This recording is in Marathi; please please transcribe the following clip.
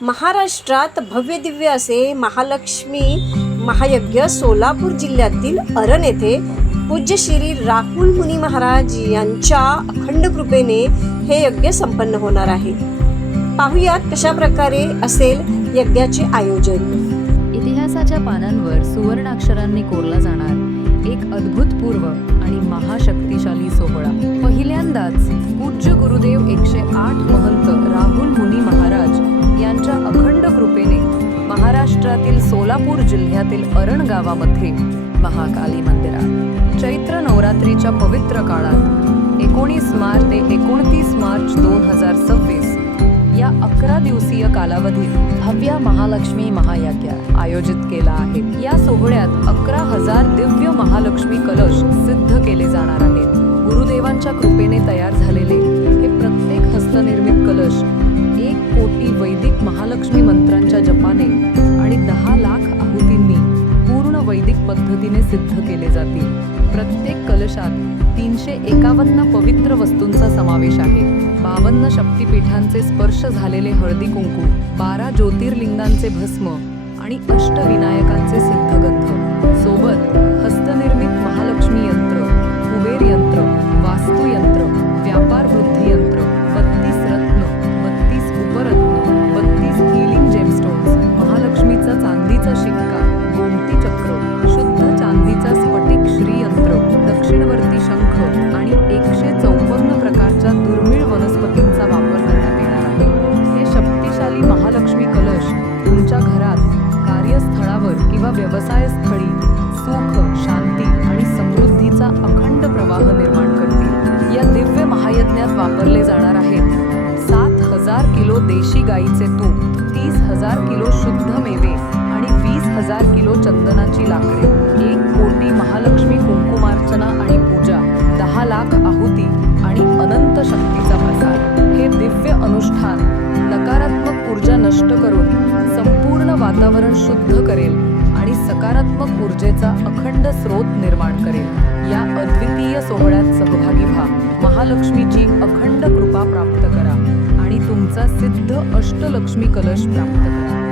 महाराष्ट्रात भव्य दिव्य असे महालक्ष्मी महायज्ञ सोलापूर जिल्ह्यातील अरण येथे पूज्य श्री राहुल मुनी महाराज यांच्या अखंड कृपेने हे यज्ञ संपन्न होणार आहे। पाहुयात कशा प्रकारे असेल यज्ञाचे आयोजन। इतिहासाच्या पानांवर सुवर्णाक्षरांनी कोरला जाणार एक अद्भुतपूर्व आणि महाशक्तिशाली सोहळा। पहिल्यांदाच पूज्य गुरुदेव 108 महंत राहुल मुनी महाराज यांच्या अखंड कृपेने महाराष्ट्रातील सोलापूर जिल्ह्यातील अरण गावामध्ये महाकाली मंदिरात चैत्र नवरात्रीच्या पवित्र काळात 19 मार्च ते 29 मार्च 2026 या 11 दिवसीय कालावधीत भव्य महालक्ष्मी महायज्ञ आयोजित केला आहे। या सोहळ्यात 11,000 दिव्य महालक्ष्मी कलश सिद्ध केले जाणार आहेत। गुरुदेवांच्या कृपेने तयार झालेले हे प्रत्येक हस्तनिर्मित कलश 1 कोटी वैदिक महालक्ष्मी मंत्रांच्या जपाने आणि 10 लाख आहुतींनी पूर्ण वैदिक पद्धतीने सिद्ध केले जातील। प्रत्येक कलशात 351 पवित्र वस्तूंचा समावेश आहे। 52 शक्तिपीठांचे स्पर्श झालेले हळदी कुंकू, 12 ज्योतिर्लिंगांचे भस्म आणि अष्टविनायकांचे सिद्धगंध सोबत हस्तनिर्मित महालक्ष्मी यंत्र, कुबेर यंत्र, वास्तु यंत्र, व्यापार वृद्धी यंत्र, 32 रत्न, 32 उपरत्न, 32 हिलिंग जेमस्टोन्स, महालक्ष्मीचा चांदीचा शिक्का, गोमती चक्र, शुद्ध चांदीचा स्फटिक श्रीयंत्र, दक्षिणवर्ती शंख आणि 154 प्रकारच्या दुर्मिळ वनस्पतींचा वापर करण्यात येणार आहे। हे शक्तिशाली महालक्ष्मी कलश तुमच्या घरात, कार्यस्थळावर किंवा व्यवसायस्थळी सुख, शांती आणि समृद्धीचा अखंड प्रवाह निर्माण करतील। या दिव्य महायज्ञात वापरले जाणार आहेत 7,000 किलो देशी गाईचे तूप, 30,000 किलो शुद्ध मेवे आणि 20,000 किलो चंदनाची लाकडे, 1 कोटी महालक्ष्मी कुंकुमार्चना आणि पूजा, 10 लाख आहुती आणि अनंत शक्तीचा प्रसार। हे दिव्य अनुष्ठान नकारात्मक ऊर्जा नष्ट करून संपूर्ण वातावरण शुद्ध करेल आणि सकारात्मक ऊर्जेचा अखंड स्रोत निर्माण करेल। या अद्वितीय सोहळ्यात सहभागी व्हा, महालक्ष्मीची अखंड कृपा प्राप्त करा आणि तुमचा सिद्ध अष्टलक्ष्मी कलश प्राप्त करा।